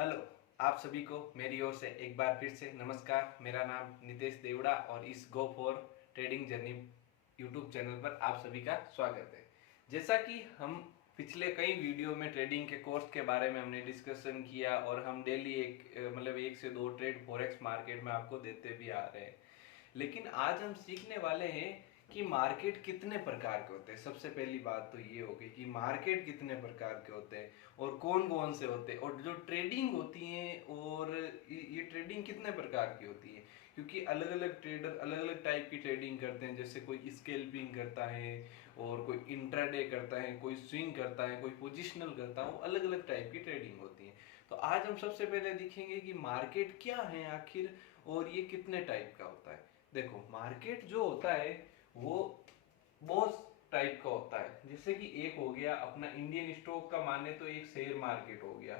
Hello, आप सभी को मेरी ओर से एक बार फिर से नमस्कार। मेरा नाम नितेश देवड़ा और इस go for trading journey YouTube channel पर आप सभी का स्वागत है। जैसा कि हम पिछले कई वीडियो में ट्रेडिंग के कोर्स के बारे में हमने डिस्कशन किया और हम डेली एक से दो ट्रेड फॉरेक्स मार्केट में आपको देते भी आ रहे हैं, लेकिन आज हम सीखने वाले हैं कि मार्केट कितने प्रकार के होते हैं। सबसे पहली बात तो ये होगी कि मार्केट कितने प्रकार के होते हैं और कौन कौन से होते हैं, और जो ट्रेडिंग होती है और ये ट्रेडिंग कितने प्रकार की होती है, क्योंकि अलग अलग ट्रेडर अलग अलग टाइप की ट्रेडिंग करते हैं। जैसे कोई स्कैल्पिंग करता है और कोई इंट्राडे करता है, कोई स्विंग करता है, कोई पोजिशनल करता है, वो अलग अलग टाइप की ट्रेडिंग होती है। तो आज हम सबसे पहले देखेंगे कि मार्केट क्या है आखिर और ये कितने टाइप का होता है। देखो, मार्केट जो होता है वो बहुत टाइप का होता है। जैसे कि एक हो गया अपना इंडियन स्टॉक का माने तो एक शेयर मार्केट हो गया,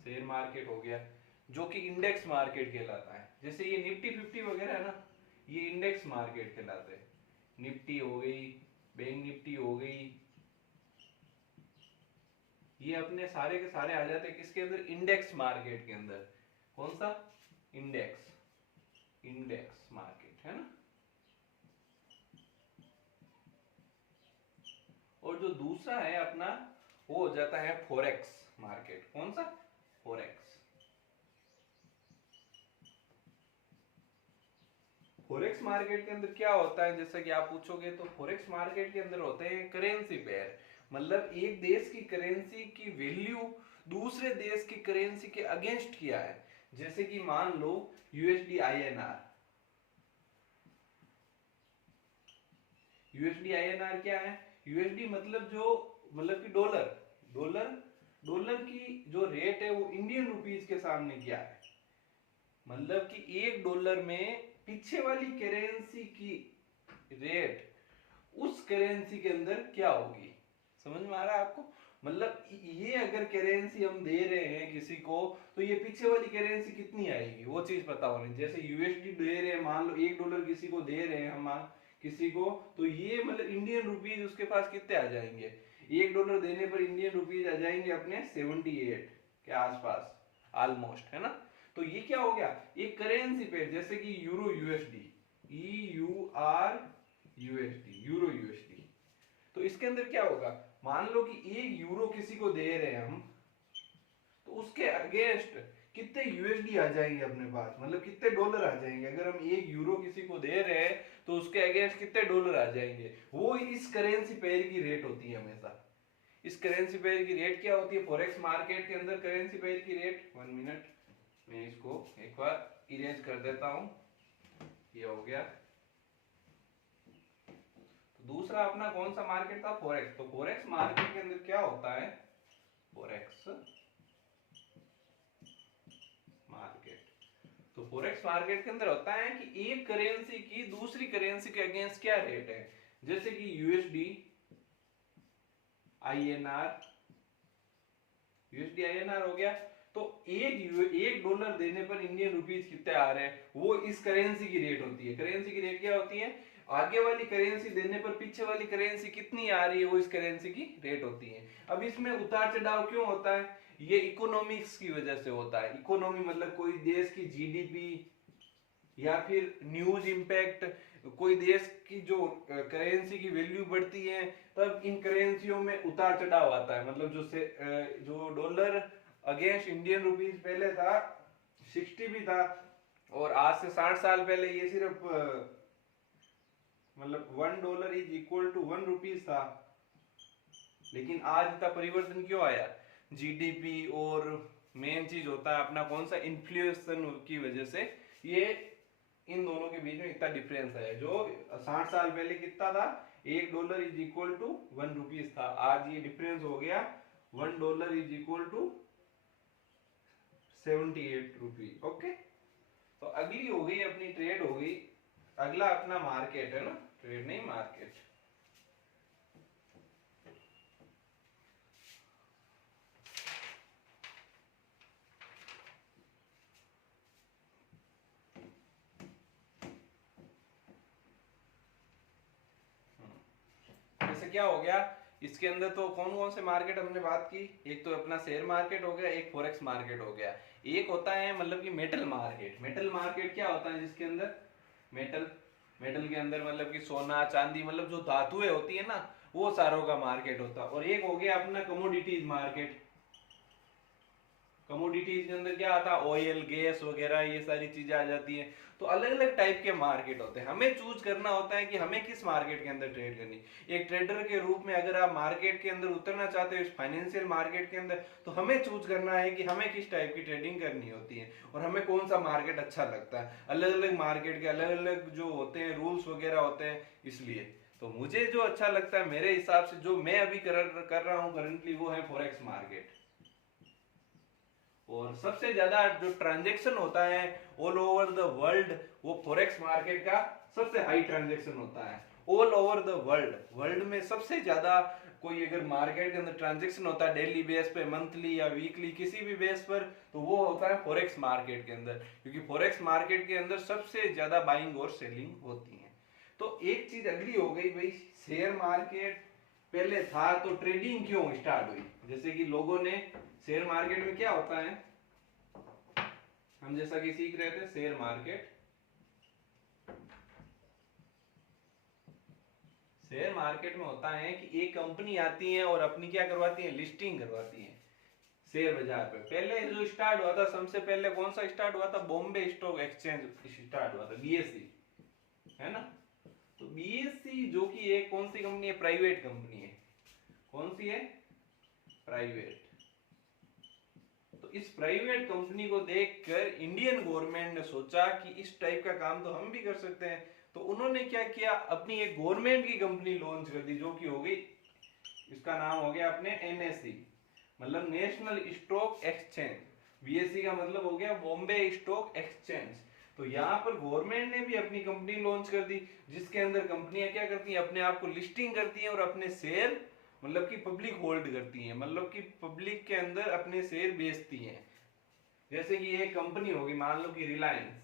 शेयर मार्केट हो गया जो कि इंडेक्स मार्केट कहलाता है। जैसे ये निफ्टी 50 वगैरह है ना, ये इंडेक्स मार्केट कहलाते हैं। निफ्टी हो गई, बैंक निफ्टी हो गई, ये अपने सारे के सारे आ जाते हैं किसके अंदर? इंडेक्स मार्केट के अंदर। कौन सा? इंडेक्स, इंडेक्स मार्केट है ना। और जो दूसरा है अपना वो हो जाता है फॉरेक्स मार्केट। कौन सा? फॉरेक्स। फॉरेक्स मार्केट के अंदर क्या होता है, जैसा कि आप पूछोगे, तो फॉरेक्स मार्केट के अंदर होते हैं करेंसी पेयर। मतलब एक देश की करेंसी की वैल्यू दूसरे देश की करेंसी के अगेंस्ट किया है। जैसे कि मान लो यूएसडी आईएनआर। यूएसडी आईएनआर क्या है? यूएसडी मतलब जो, मतलब कि डॉलर, डॉलर डॉलर की जो रेट है वो इंडियन रुपीज के सामने क्या है। मतलब कि एक डॉलर में पीछे वाली करेंसी की रेट उस करेंसी के अंदर क्या होगी। समझ में आ रहा है आपको? मतलब ये अगर करेंसी हम दे रहे हैं किसी को, तो ये पीछे वाली करेंसी कितनी आएगी वो चीज पता होनी। जैसे यूएसडी दे रहे हैं, मान लो एक डॉलर किसी को दे रहे हैं हम किसी को, तो ये मतलब इंडियन रुपीज उसके पास कितने आ जाएंगे? एक डॉलर देने पर इंडियन रुपीज आ जाएंगे अपने 78 के आसपास ऑलमोस्ट, है ना। तो ये क्या हो गया? एक करेंसी पेयर, जैसे कि euro USD, USD, euro USD. तो इसके अंदर क्या होगा? मान लो कि एक यूरो किसी को दे रहे हैं हम, तो उसके अगेंस्ट कितने यूएसडी आ जाएंगे अपने पास, मतलब कितने डॉलर आ जाएंगे। अगर हम एक यूरो किसी को दे रहे हैं तो उसके अगेंस्ट कितने डॉलर आ जाएंगे, वो इस करेंसी पेयर की रेट होती है हमेशा। इस करेंसी पेयर की रेट क्या होती है फॉरेक्स मार्केट के अंदर? करेंसी पेयर की रेट, 1 मिनट, मैं इसको एक बार इरेज कर देता हूं। ये हो गया। तो दूसरा अपना कौन सा मार्केट था? फॉरेक्स। तो फॉरेक्स मार्केट के अंदर क्या होता है? फॉरेक्स मार्केट, तो फॉरेक्स मार्केट के अंदर होता है कि एक करेंसी की दूसरी करेंसी के अगेंस्ट क्या रेट है। जैसे कि यूएसडी आईएनआर, यूएसडी आईएनआर हो गया। तो एक डॉलर देने पर इंडियन रुपीज कितने आ रहे हैं, वो इस करेंसी की रेट होती है। करेंसी की रेट क्या होती है? आगे वाली करेंसी देने पर पीछे वाली करेंसी कितनी आ रही है, वो इस करेंसी की रेट होती है। अब इसमें उतार चढ़ाव क्यों होता है? ये इकोनॉमिक्स की वजह से होता है। इकोनॉमी मतलब कोई देश की जीडीपी या फिर न्यूज इंपैक्ट, कोई देश की जो करेंसी की वैल्यू बढ़ती है तब इन करेंसियों में उतार चढ़ाव आता है। मतलब जो डॉलर अगेंस्ट इंडियन रुपीज पहले था 60 भी था, और आज से 60 साल पहले ये सिर्फ मतलब $1 इज इक्वल टू 1 रुपीज था। लेकिन आज इतना परिवर्तन क्यों आया? जीडीपी और मेन चीज होता है अपना कौन सा? इन्फ्लेशन की वजह से ये इन दोनों के बीच में इतना डिफरेंस है। जो 60 साल पहले कितना था? $1 इज इक्वल टू 1 रुपीज था। आज ये डिफरेंस हो गया, $1 is equal to 78 rupees. Okay, तो अगली हो गई अपनी ट्रेड हो गई। अगला अपना मार्केट है ना, ट्रेड नहीं मार्केट। जैसे क्या हो गया इसके अंदर तो कौन कौन से मार्केट हमने बात की, एक तो अपना शेयर मार्केट हो गया, एक फॉरेक्स मार्केट हो गया, एक होता है मतलब कि मेटल मार्केट। मेटल मार्केट क्या होता है, जिसके अंदर मेटल मेटल के अंदर मतलब कि सोना चांदी मतलब जो धातुएं होती है ना, वो सारों का मार्केट होता है। और एक हो गया अपना कमोडिटीज मार्केट। कमोडिटीज के अंदर क्या आता है, ऑयल गैस वगैरह ये सारी चीजें आ जाती हैं। तो अलग अलग टाइप के मार्केट होते हैं, हमें चूज करना होता है कि हमें किस मार्केट के अंदर ट्रेड करनी। एक ट्रेडर के रूप में अगर आप मार्केट के अंदर उतरना चाहते हो, इस फाइनेंशियल मार्केट के अंदर, तो हमें चूज करना है कि हमें किस टाइप की ट्रेडिंग करनी होती है और हमें कौन सा मार्केट अच्छा लगता है। अलग अलग मार्केट के अलग अलग जो होते हैं रूल्स वगैरह होते हैं, इसलिए तो मुझे जो अच्छा लगता है मेरे हिसाब से, जो मैं अभी कर रहा हूँ करंटली, वो है फॉरेक्स मार्केट। और सबसे ज्यादा जो ट्रांजैक्शन होता है ऑल ओवर द वर्ल्ड, वो फॉरेक्स मार्केट का सबसे हाई ट्रांजैक्शन होता है। All over the world, world में सबसे ज्यादा कोई अगर मार्केट के अंदर ट्रांजैक्शन होता है डेली बेस पे, मंथली या वीकली, किसी भी बेस पर, तो वो होता है फॉरेक्स मार्केट के अंदर। क्योंकि फॉरेक्स मार्केट के अंदर सबसे ज्यादा बाइंग और सेलिंग होती है। तो एक चीज अगली हो गई भाई, शेयर मार्केट पहले था तो ट्रेडिंग क्यों स्टार्ट हुई। जैसे कि लोगों ने शेयर मार्केट में क्या होता है, हम जैसा कि सीख रहे थे शेयर मार्केट, शेयर मार्केट में होता है कि एक कंपनी आती है और अपनी क्या करवाती है, लिस्टिंग करवाती है शेयर बाजार पे। पहले जो स्टार्ट हुआ था, सबसे पहले कौन सा स्टार्ट हुआ था, बॉम्बे स्टॉक एक्सचेंज स्टार्ट हुआ था, बीएसई, है ना। तो बीएसई जो कि एक कौन सी कंपनी है, प्राइवेट कंपनी है। कौन सी है, प्राइवेट। तो इस प्राइवेट कंपनी को देखकर इंडियन गवर्नमेंट ने सोचा कि इस टाइप का काम तो हम भी कर सकते हैं। तो उन्होंने क्या किया, अपनी एक गवर्नमेंट की कंपनी लॉन्च कर दी, जो कि हो गई, इसका नाम हो गया अपने एनएसई, मतलब नेशनल स्टॉक एक्सचेंज। बीएसई का मतलब हो गया बॉम्बे स्टॉक एक्सचेंज। तो यहाँ पर गवर्नमेंट ने भी अपनी कंपनी लॉन्च कर दी, जिसके अंदर कंपनियां क्या करती हैं, अपने आप को लिस्टिंग करती हैं और अपने शेयर मतलब कि पब्लिक होल्ड करती हैं, मतलब कि पब्लिक के अंदर अपने शेयर बेचती हैं। जैसे कि एक कंपनी होगी, मान लो कि रिलायंस।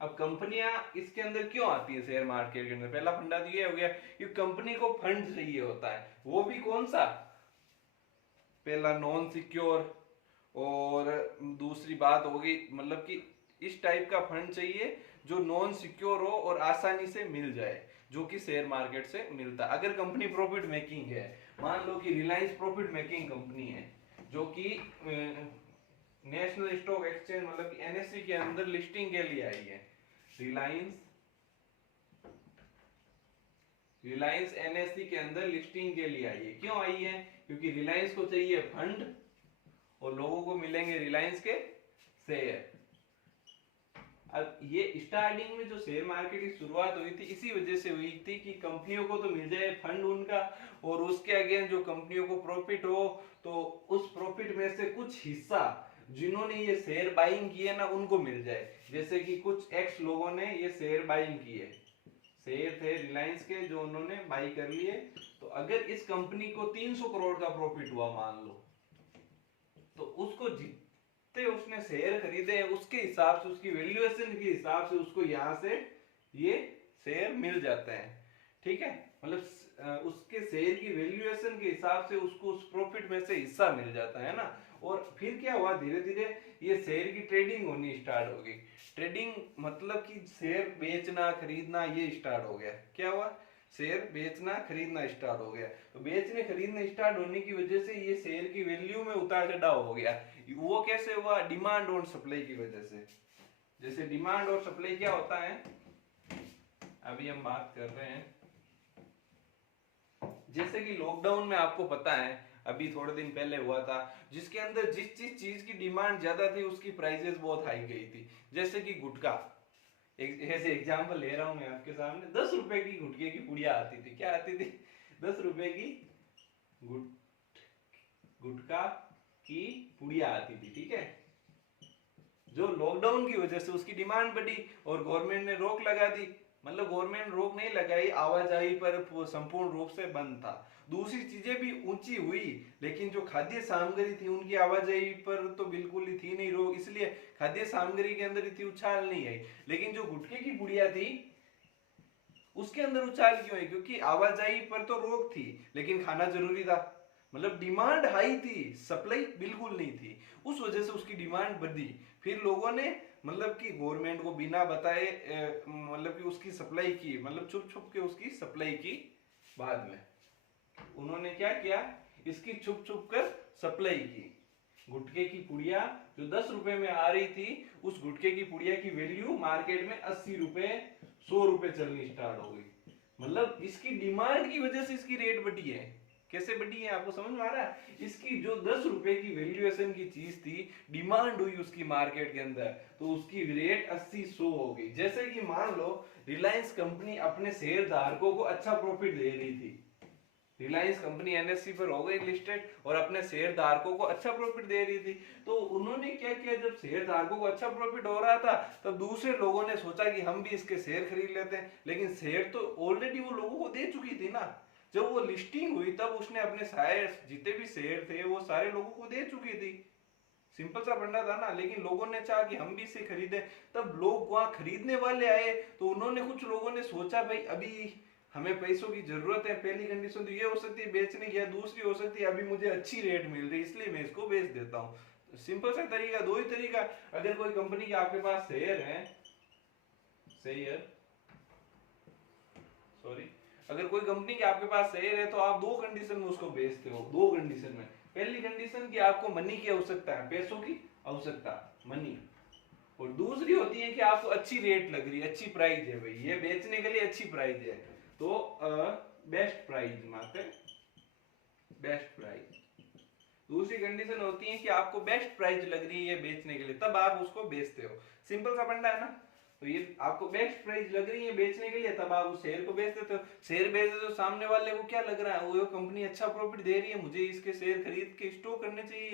अब कंपनियां इसके अंदर क्यों आती है शेयर मार्केट के अंदर, पहला फंडा तो ये हो गया कि कंपनी को फंड चाहिए होता है, वो भी कौन सा, पहला नॉन सिक्योर, और दूसरी बात होगी मतलब कि इस टाइप का फंड चाहिए जो नॉन सिक्योर हो और आसानी से मिल जाए, जो कि शेयर मार्केट से मिलता है। अगर कंपनी प्रॉफिट मेकिंग है, मान लो कि रिलायंस प्रॉफिट मेकिंग कंपनी है, जो कि नेशनल स्टॉक एक्सचेंज मतलब कि एनएससी के अंदर लिस्टिंग के लिए आई है। रिलायंस रिलायंस एनएससी के अंदर लिस्टिंग के लिए आई है। क्यों आई है, क्योंकि रिलायंस को चाहिए फंड और लोगों को मिलेंगे रिलायंस के शेयर। अब ये स्टार्टिंग में जो शेयर मार्केट की शुरुआत हुई थी, इसी वजह से हुई थी कि कंपनियों को तो मिल जाए फंड उनका, और उसके अगेंस्ट जो कंपनियों को प्रॉफिट हो, तो उस प्रॉफिट में से कुछ हिस्सा जिन्होंने ये शेयर बाइंग किए ना, उनको मिल जाए। जैसे कि कुछ एक्स लोगों ने ये शेयर बाइंग किए, शेयर थे रिलायंस के जो उन्होंने बाई कर लिए। तो अगर इस कंपनी को 300 करोड़ का प्रॉफिट हुआ मान लो, तो उसको जितने उसने शेयर खरीदे उसके हिसाब से, उसकी वैल्यूएशन के हिसाब से उसको यहाँ से ये शेयर मिल जाते हैं। ठीक है, मतलब उसके शेयर की वैल्यूएशन के हिसाब से उसको उस प्रॉफिट में से हिस्सा मिल जाता है ना। और फिर क्या हुआ, धीरे धीरे ये शेयर की ट्रेडिंग होनी स्टार्ट हो गई। ट्रेडिंग मतलब कि शेयर बेचना खरीदना ये स्टार्ट हो गया। क्या हुआ, शेयर बेचना खरीदना स्टार्ट हो गया। तो बेचने खरीदने स्टार्ट होने की वजह से ये शेयर की वैल्यू में उतार चढ़ाव हो गया। वो कैसे हुआ, डिमांड और सप्लाई की वजह से। जैसे डिमांड और सप्लाई क्या होता है, अभी हम बात कर रहे हैं, जैसे कि लॉकडाउन में आपको पता है अभी थोड़े दिन पहले हुआ था, जिसके अंदर जिस जिस चीज की डिमांड ज्यादा थी उसकी प्राइसेस बहुत हाई गई थी। जैसे कि गुटखा, एक ऐसे एग्जांपल ले रहा हूं मैं आपके सामने, 10 रुपए की गुटखे की पुड़िया आती थी। क्या आती थी, 10 रुपए की गुटखा की पुड़िया आती थी। ठीक है, जो लॉकडाउन की वजह से उसकी डिमांड बढ़ी और गवर्नमेंट ने रोक लगा दी। मतलब गवर्नमेंट रोक नहीं लगाई, आवाजाही पर संपूर्ण रूप से बंद था। दूसरी चीजें भी ऊंची हुई, लेकिन जो खाद्य सामग्री थी उनकी आवाजाही पर तो बिल्कुल ही थी नहीं रोक, इसलिए खाद्य सामग्री के अंदर इतनी उछाल नहीं आई। लेकिन जो गुटखे की पुड़िया थी उसके अंदर उछाल क्यों है? क्योंकि आवाजाही पर तो रोक थी लेकिन खाना जरूरी था। मतलब डिमांड हाई थी, सप्लाई बिल्कुल नहीं थी, उस वजह से उसकी डिमांड बढ़ी। फिर लोगों ने मतलब कि गवर्नमेंट को बिना बताए मतलब कि उसकी सप्लाई की, मतलब छुप छुप के उसकी सप्लाई की। बाद में उन्होंने क्या किया, इसकी छुप छुप कर सप्लाई की। गुटखे की पुड़िया जो 10 रुपए में आ रही थी, उस गुटखे की पुड़िया की वैल्यू मार्केट में 80 रुपए 100 रुपए चलनी स्टार्ट हो गई। मतलब इसकी डिमांड की वजह से इसकी रेट बढ़ी है। कैसे बढ़ी है आपको समझ में आ रहा है? इसकी जो 10 रुपए की वैल्यूएशन की चीज थी, डिमांड हुई उसकी मार्केट के अंदर, तो उसकी रेट 80-100 हो गई। जैसे कि मान लो रिलायंस कंपनी अपने शेयर धारकों को अच्छा प्रॉफिट दे रही थी, रिलायंस कंपनी एनएससी पर हो गई लिस्टेड और अपने शेयर धारकों को अच्छा प्रॉफिट दे रही थी। तो उन्होंने क्या किया, जब शेयर धारकों को अच्छा प्रॉफिट हो रहा था तब दूसरे लोगों ने सोचा कि हम भी इसके शेयर खरीद लेते हैं। लेकिन शेयर तो ऑलरेडी वो लोगों को दे चुकी थी ना। जब वो लिस्टिंग हुई तब उसने अपने सारे जितने भी शेयर थे वो सारे लोगों को दे चुकी थी। सिंपल सा फंडा था ना। लेकिन लोगों ने चाहा कि हम भी इसे खरीदें, तब लोग वहां खरीदने वाले आए तो उन्होंने, कुछ लोगों ने सोचा भाई अभी हमें पैसों की जरूरत है, पहली कंडीशन तो ये हो सकती है बेचने की, या दूसरी हो सकती है अभी मुझे अच्छी रेट मिल रही है इसलिए मैं इसको बेच देता हूँ। सिंपल सा तरीका, दो ही तरीका। अगर कोई कंपनी के आपके पास शेयर है, शेयर सॉरी अगर कोई कंपनी के आपके पास शेयर है तो आप दो कंडीशन में उसको बेचते हो। दो कंडीशन में, पहली कंडीशन की आपको मनी की आवश्यकता है, पैसों की आवश्यकता, मनी। और दूसरी होती है कि आपको अच्छी रेट लग रही है, अच्छी प्राइस है, भाई ये बेचने के लिए अच्छी प्राइस है, तो बेस्ट प्राइस मात्र बेस्ट प्राइस। दूसरी कंडीशन होती है कि आपको बेस्ट प्राइस लग रही है बेचने के लिए, तब आप उसको बेचते हो। सिंपल सा फंडा है ना। तो ये आपको बेस्ट प्राइस लग रही है बेचने के लिए, तब आप उस शेयर को बेच देते हो। शेयर बेच देते हो, सामने वाले को क्या लग रहा है, वो कंपनी अच्छा प्रॉफिट दे रही है, मुझे इसके शेयर खरीद के स्टोर करने चाहिए,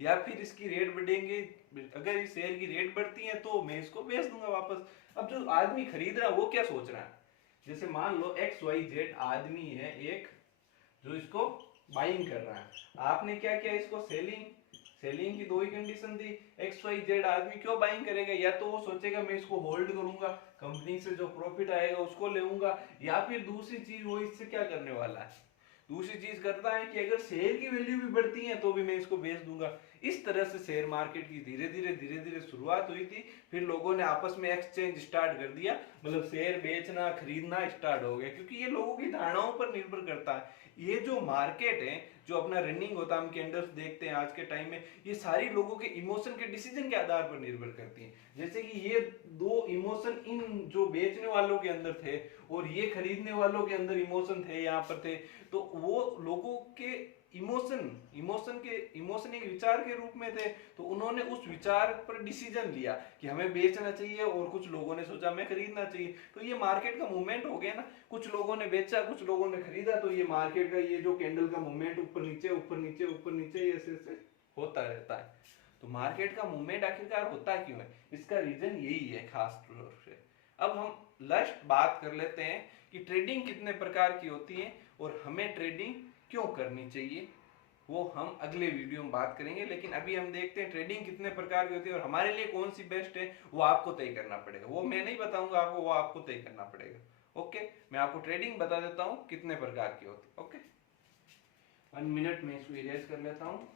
या फिर इसकी रेट बढ़ेंगे, अगर इस शेयर की रेट बढ़ती है तो मैं इसको बेच दूंगा वापस। अब जो आदमी खरीद रहा है वो क्या सोच रहा है, जैसे मान लो XYZ आदमी है एक जो इसको बाइंग कर रहा है, आपने क्या किया, इसको सेलिंग। सेलिंग की दो ही कंडीशन दी। XYZ आदमी क्यों बाइंग करेगा, या तो वो सोचेगा मैं इसको होल्ड करूंगा, कंपनी से जो प्रॉफिट आएगा उसको लेऊंगा, या फिर दूसरी चीज वो इससे क्या करने वाला है, दूसरी चीज करता है कि अगर शेयर की वैल्यू भी बढ़ती है तो भी मैं इसको बेच दूंगा। इस तरह से शेयर मार्केट की धीरे धीरे शुरुआत हुई थी। फिर लोगों ने आपस में एक्सचेंज स्टार्ट कर दिया, मतलब शेयर बेचना खरीदना स्टार्ट हो गया, क्योंकि ये लोगों की धारणाओं पर निर्भर करता है। ये जो मार्केट है, जो अपना रनिंग होता है, हम कैंडल्स देखते हैं आज के टाइम में, ये सारी लोगों के इमोशन के डिसीजन के आधार पर निर्भर करती है। जैसे कि ये दो इमोशन इन जो बेचने वालों के अंदर थे और ये खरीदने वालों के अंदर इमोशन थे, यहाँ पर थे, तो वो लोगों के इमोशन एक विचार के रूप में थे, तो उन्होंने उस विचार पर डिसीजन लिया कि हमें बेचना चाहिए, और कुछ लोगों ने सोचा हमें खरीदना चाहिए। तो ये मार्केट का मूवमेंट हो गया ना, कुछ लोगों ने बेचा कुछ लोगों ने खरीदा, तो ये मार्केट का ये जो कैंडल का मूवमेंट ऊपर नीचे ऊपर नीचे ऊपर नीचे ऐसे ऐसे होता रहता है। तो मार्केट का मूवमेंट आखिरकार होता क्यों है, इसका रीजन यही है खास तौर से। अब हम लास्ट बात कर लेते हैं कि ट्रेडिंग कितने प्रकार की होती है और हमें ट्रेडिंग क्यों करनी चाहिए, वो हम अगले वीडियो में बात करेंगे। लेकिन अभी हम देखते हैं ट्रेडिंग कितने प्रकार की होती है और हमारे लिए कौन सी बेस्ट है, वो आपको तय करना पड़ेगा। वो मैं नहीं बताऊंगा आपको, वो आपको तय करना पड़ेगा। ओके, मैं आपको ट्रेडिंग बता देता हूँ कितने प्रकार की होती है। ओके, 1 मिनट में इसको इरेज कर लेता हूँ।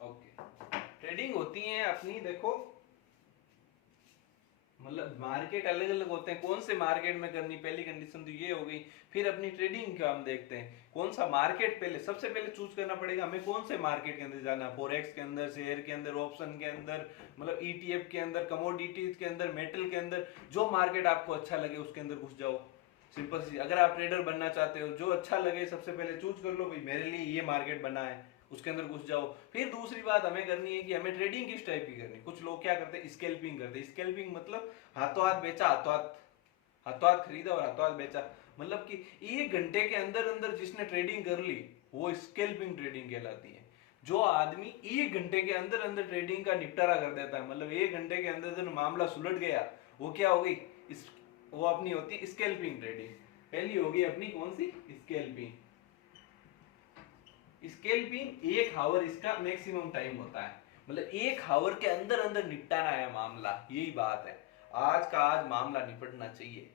ओके, ट्रेडिंग होती है अपनी, देखो मतलब मार्केट अलग अलग होते हैं, कौन से मार्केट में करनी, पहली कंडीशन तो ये हो गई। फिर अपनी ट्रेडिंग का हम देखते हैं कौन सा मार्केट पहले, सबसे पहले चूज करना पड़ेगा हमें कौन से मार्केट के अंदर जाना, फॉरेक्स के अंदर, शेयर के अंदर, ऑप्शन के अंदर, मतलब ETF के अंदर, कमोडिटीज के अंदर, मेटल के अंदर, जो मार्केट आपको अच्छा लगे उसके अंदर घुस जाओ। सिंपल सी, अगर आप ट्रेडर बनना चाहते हो, जो अच्छा लगे सबसे पहले चूज कर लो, भाई मेरे लिए ये मार्केट बना है, उसके अंदर घुस जाओ। फिर दूसरी बात हमें करनी है कि हमें ट्रेडिंग किस टाइप की करनी है। कुछ लोग क्या करते हैं, स्कैल्पिंग करते हैं। स्कैल्पिंग मतलब हाथों हाथ बेचा, हाथों हाथ खरीदा और हाथों हाथ बेचा, मतलब कि 1 घंटे के अंदर अंदर जिसने ट्रेडिंग कर ली वो स्कैल्पिंग ट्रेडिंग कहलाती है। जो आदमी 1 घंटे के अंदर अंदर ट्रेडिंग का निपटारा कर देता है, मतलब 1 घंटे के अंदर अंदर मामला सुलट गया, वो क्या हो गई, वो अपनी होती है स्कैल्पिंग ट्रेडिंग। पहली होगी अपनी कौन सी, स्कैल्पिंग। स्कैल्पिंग 1 आवर इसका मैक्सिमम टाइम होता है, मतलब 1 आवर के अंदर अंदर निपटाना है मामला, यही बात है। आज का आज मामला निपटना चाहिए,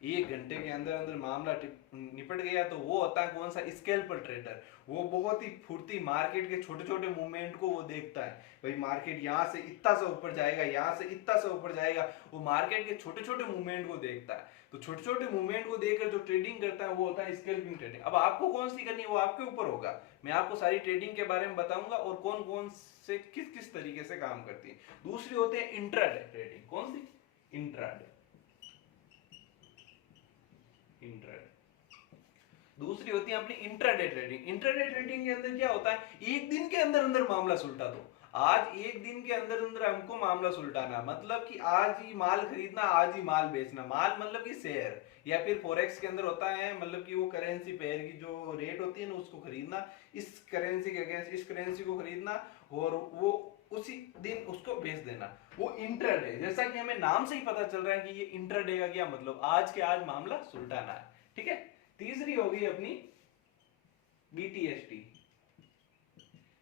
1 घंटे के अंदर अंदर मामला निपट गया तो वो होता है कौन सा, स्कैल्पर ट्रेडर। वो बहुत ही फुर्ती मार्केट के छोटे छोटे मूवमेंट को वो देखता है, भाई मार्केट यहाँ से इतना सा ऊपर जाएगा, यहाँ से इतना सा ऊपर जाएगा, वो मार्केट के छोटे छोटे मूवमेंट को देखता है। तो छोटे छोटे मूवमेंट को देखकर जो ट्रेडिंग करता है वो होता है स्कैल्पिंग ट्रेडिंग। अब आपको कौन सी करनी है वो आपके ऊपर होगा। मैं आपको सारी ट्रेडिंग के बारे में बताऊंगा और कौन कौन से किस किस तरीके से काम करती है। दूसरी होती है इंट्राडे ट्रेडिंग। कौन सी? इंट्राडे। इंट्राडे। दूसरी होती है अपनी इंट्राडे ट्रेडिंग। इंट्राडे ट्रेडिंग के अंदर क्या होता है, एक दिन के अंदर अंदर मामला सुलटा दो। आज एक दिन के अंदर अंदर हमको मामला सुलटाना, मतलब कि आज ही माल खरीदना, आज ही माल बेचना। माल मतलब कि शेयर, या फिर फॉरेक्स के अंदर होता है मतलब कि वो करेंसी पेयर की जो रेट होती है ना उसको खरीदना, इस करेंसी के अगेंस्ट इस करेंसी को खरीदना और वो उसी दिन उसको बेच देना, वो इंट्राडे। जैसा कि हमें नाम से ही पता चल रहा है कि ये इंट्राडे का क्या मतलब, आज के आज मामला सुलटाना है। ठीक है। तीसरी होगी अपनी बीटीएसटी।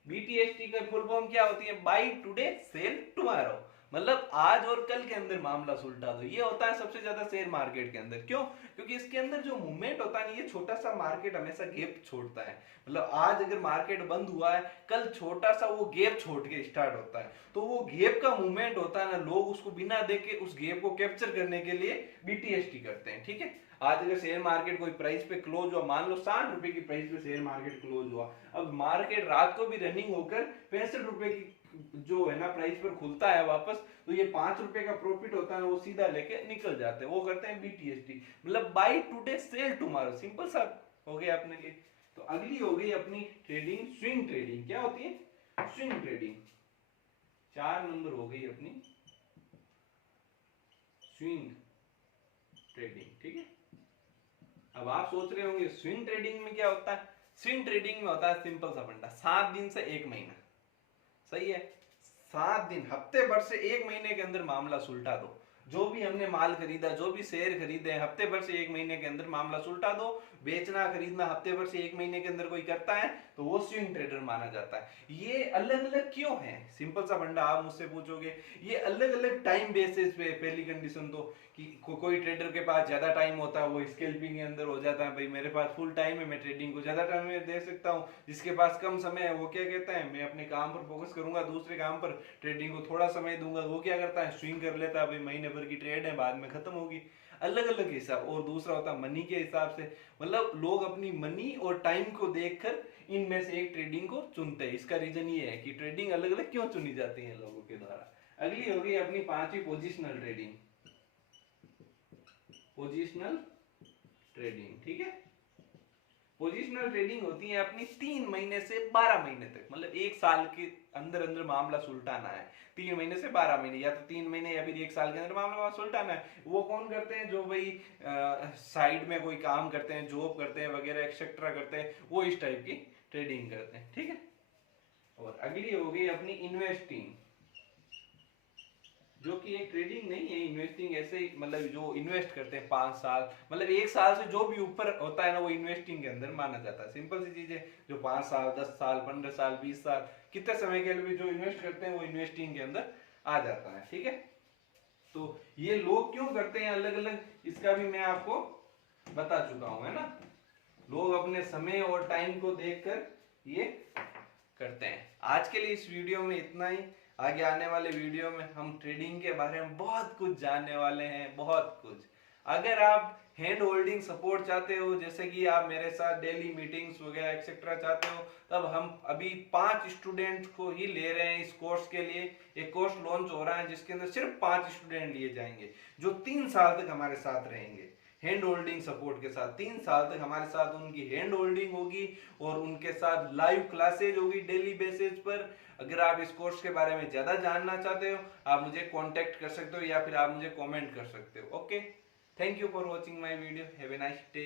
बीटीएसटी का फुल फॉर्म क्या होती है, बाई टुडे सेल टुमारो। मतलब आज और कल के अंदर मामला सुलटा दो। ये होता है सबसे ज्यादा शेयर मार्केट के अंदर। क्यों? क्योंकि इसके अंदर जो मूवमेंट होता है ना, ये छोटा सा मार्केट हमेशा गैप छोड़ता है। मतलब आज अगर मार्केट बंद हुआ है, कल छोटा सा वो गैप छोड़ के स्टार्ट होता है। तो वो गैप का मूवमेंट होता है ना, लोग उसको बिना देखे उस गैप को कैप्चर करने के लिए बीटीएसटी करते हैं। ठीक है। आज अगर शेयर मार्केट कोई प्राइस पे क्लोज हुआ, मान लो 60 रुपए की प्राइस पे शेयर मार्केट क्लोज हुआ, अब मार्केट रात को भी रनिंग होकर 65 रुपए की जो है ना प्राइस पर खुलता है वापस, तो ये 5 रुपए का प्रॉफिट होता है वो सीधा लेके निकल जाते हैं, वो करते हैं बीटीएसटी। मतलब by today cell tomorrow, simple सा हो गया अपने लिए। तो अगली हो गई अपनी ट्रेडिंग स्विंग ट्रेडिंग। क्या होती है? Swing trading. 4 नंबर हो गई अपनी स्विंग ट्रेडिंग। ठीक है। अब आप सोच रहे होंगे स्विंग ट्रेडिंग में क्या होता है। स्विंग ट्रेडिंग में होता है सिंपल सा फंडा, 7 दिन से 1 महीना। सही है। 7 दिन, हफ्ते भर से 1 महीने के अंदर मामला सुलटा दो। जो भी हमने माल खरीदा, जो भी शेयर खरीदे, हफ्ते भर से 1 महीने के अंदर मामला सुलटा दो। बेचना खरीदना हफ्ते भर से 1 महीने के अंदर कोई करता है तो वो स्विंग ट्रेडर माना जाता है। ये अलग अलग क्यों है, सिंपल सा फंडा आप मुझसे पूछोगे। ये अलग अलग टाइम बेसिस पे, पहली कंडीशन तो कि कोई ट्रेडर के पास ज्यादा टाइम होता है वो स्कैल्पिंग के अंदर हो जाता है, भाई मेरे पास फुल टाइम है, मैं ट्रेडिंग को ज्यादा टाइम में दे सकता हूँ। जिसके पास कम समय है वो क्या कहता है, मैं अपने काम पर फोकस करूंगा, दूसरे काम पर ट्रेडिंग को थोड़ा समय दूंगा। वो क्या करता है, स्विंग कर लेता है, भाई महीने भर की ट्रेड है बाद में खत्म होगी। अलग अलग हिसाब। और दूसरा होता है मनी के हिसाब से, मतलब लोग अपनी मनी और टाइम को देखकर इनमें से एक ट्रेडिंग को चुनते हैं। इसका रीजन ये है कि ट्रेडिंग अलग अलग क्यों चुनी जाती है लोगों के द्वारा। अगली होगी अपनी 5वीं पोजिशनल ट्रेडिंग। Positional trading. ठीक है। पोजिशनल ट्रेडिंग होती है अपनी 3 महीने से 12 महीने तक, मतलब 1 साल के अंदर अंदर मामला सुलटाना है। 3 महीने से 12 महीने, या तो 3 महीने या फिर 1 साल के अंदर मामला सुलटाना है। वो कौन करते हैं, जो भाई साइड में कोई काम करते हैं, जॉब करते हैं वगैरह एक्सेट्रा करते हैं, वो इस टाइप की ट्रेडिंग करते हैं। ठीक है। और अगली हो गई अपनी इन्वेस्टिंग, जो कि एक ट्रेडिंग नहीं है, इन्वेस्टिंग ऐसे ही, मतलब जो इन्वेस्ट करते हैं 5 साल, मतलब 1 साल से जो भी ऊपर होता है ना वो इन्वेस्टिंग के अंदर माना जाता है। सिंपल सी चीज है, जो 5 साल 10 साल 15 साल 20 साल कितने समय के लिए भी जो इन्वेस्ट करते हैं वो इन्वेस्टिंग के अंदर आ जाता है। ठीक है। तो ये लोग क्यों करते हैं अलग अलग, इसका भी मैं आपको बता चुका हूं, है ना। लोग अपने समय और टाइम को देखकर ये करते हैं। आज के लिए इस वीडियो में इतना ही। आगे आने वाले वीडियो में हम ट्रेडिंग के बारे में बहुत कुछ जानने वाले हैं, बहुत कुछ। अगर आप हैंड होल्डिंग सपोर्ट चाहते हो, जैसे कि आप मेरे साथ डेली मीटिंग्स वगैरह एक्सेट्रा चाहते हो, तब हम अभी 5 स्टूडेंट को ही ले रहे हैं इस कोर्स के लिए। एक कोर्स लॉन्च हो रहा है जिसके अंदर सिर्फ 5 स्टूडेंट लिए जाएंगे, जो 3 साल तक हमारे साथ रहेंगे हैंड होल्डिंग सपोर्ट के साथ। 3 साल तक हमारे साथ उनकी हैंड होल्डिंग होगी और उनके साथ लाइव क्लासेज होगी डेली बेसिस पर। अगर आप इस कोर्स के बारे में ज्यादा जानना चाहते हो, आप मुझे कांटेक्ट कर सकते हो या फिर आप मुझे कमेंट कर सकते हो। Okay, thank you for watching my video. Have a nice day.